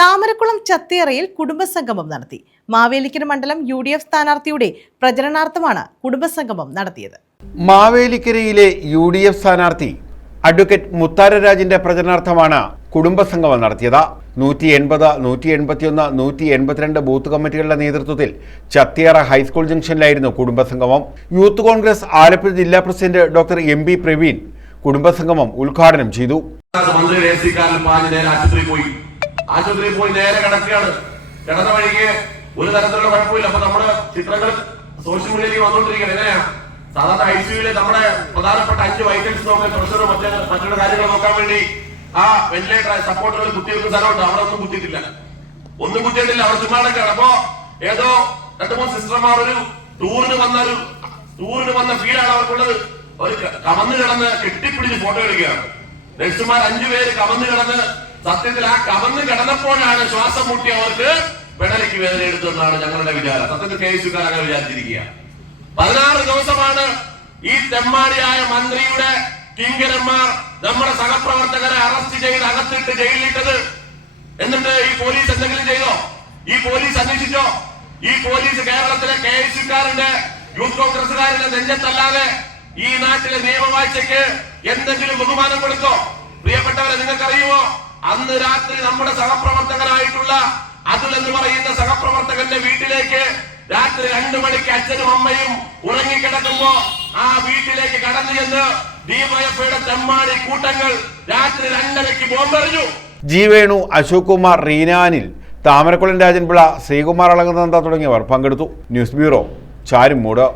താമരക്കുളം ചത്തിയറയിൽ കുടുംബസംഗമം നടത്തി. മാവേലിക്കര മണ്ഡലം UDF സ്ഥാനാർത്ഥിയുടെ പ്രചരണാർത്ഥമാണ് കുടുംബസംഗമം നടത്തിയത്. മാവേലിക്കരയിലെ UDF സ്ഥാനാർത്ഥി അഡ്വക്കേറ്റ് മുത്താരരാജിന്റെ പ്രചരണാർത്ഥമാണ് കുടുംബസംഗമം നടത്തിയത്. 180, 181, 182 ബൂത്ത് കമ്മിറ്റികളുടെ നേതൃത്വത്തിൽ ചത്തിയറ ഹൈസ്കൂൾ ജംഗ്ഷനിലായിരുന്നു കുടുംബസംഗമം. യൂത്ത് കോൺഗ്രസ് ആലപ്പുഴ ജില്ലാ പ്രസിഡന്റ് ഡോക്ടർ MP പ്രവീൺ കുടുംബസംഗമം ഉദ്ഘാടനം ചെയ്തു. ആശുപത്രിയിൽ പോയി നേരെ കിടക്കുകയാണ്. കിടന്ന വഴിക്ക് ഒരു തരത്തിലുള്ള കുഴപ്പമില്ല. അപ്പൊ നമ്മുടെ ചിത്രങ്ങൾ സോഷ്യൽ മീഡിയയിൽ വന്നുകൊണ്ടിരിക്കുകയാണ്. എങ്ങനെയാ സാധാരണ ICUവിലെ നമ്മുടെ പ്രധാനപ്പെട്ട 5 വൈറ്റൽസ് നോക്കാൻ പ്രഷർ മറ്റുള്ള കാര്യങ്ങൾ നോക്കാൻ വേണ്ടി ആ വെന്റിലേറ്റർ സപ്പോർട്ടുകൾ കുത്തിവെക്കുന്ന സ്ഥലമുണ്ട്. അവിടെ ഒന്നും കുത്തിയിട്ടില്ല. അവർ ചുമ്മാടക്കാണ്. അപ്പോ ഏതോ 2-3 സിസ്റ്റർമാർ ഒരു ടൂറിന് വന്ന ഫീലാണ് അവർക്കുള്ളത്. ഒരു കമന്ന് കിടന്ന് കെട്ടിപ്പിടിച്ച് ഫോട്ടോ എടുക്കുകയാണ്. നഴ്സുമാർ 5 പേര് കമന്ന് കിടന്ന് സത്യത്തിൽ ആ കമന്ന് കിടന്നപ്പോഴാണ് ശ്വാസം മുട്ടി അവർക്ക് പെടലിക്ക് വേദന എടുത്തെന്നാണ് ഞങ്ങളുടെ വിചാരം. സത്യത്തിൽ KSUക്കാർ അങ്ങനെ വിചാരിച്ചിരിക്കുക. 16 ദിവസമാണ് ഈ തെമ്മാടിയായ മന്ത്രിയുടെ കിങ്കരന്മാർ നമ്മുടെ സഹപ്രവർത്തകരെ അറസ്റ്റ് ചെയ്ത് അകത്തിട്ട് ജയിലിലിട്ടത്. എന്നിട്ട് ഈ പോലീസ് എന്തെങ്കിലും ചെയ്തോ? ഈ പോലീസ് അന്വേഷിച്ചോ? ഈ പോലീസ് കേരളത്തിലെ KSUക്കാരന്റെ യൂത്ത് കോൺഗ്രസുകാരുടെ നെഞ്ചത്തല്ലാതെ ഈ നാട്ടിലെ നിയമവാഴ്ചയ്ക്ക് എന്തെങ്കിലും ബഹുമാനം കൊടുത്തോ? പ്രിയപ്പെട്ടവരെ, നിങ്ങൾക്കറിയുമോ, അന്ന് രാത്രി നമ്മുടെ സഹപ്രവർത്തകനായിട്ടുള്ള അതുൽ എന്ന് പറയുന്ന സഹപ്രവർത്തകന്റെ വീട്ടിലേക്ക് രാത്രി 2 മണിക്ക് അച്ഛനും അമ്മയും ഉറങ്ങിക്കിടക്കുമ്പോ ആ വീട്ടിലേക്ക് കടന്നു ചെന്ന് DYFIയുടെ തെമ്മാടി കൂട്ടങ്ങൾ രാത്രി 2:30 ബോംബെറിഞ്ഞു. ജി വേണു, അശോക് കുമാർ, റീനാനിൽ, താമരക്കുളം രാജൻപിള്ള, ശ്രീകുമാർ അളകനന്ദ തുടങ്ങിയവർ പങ്കെടുത്തു. News bureau, Charummood.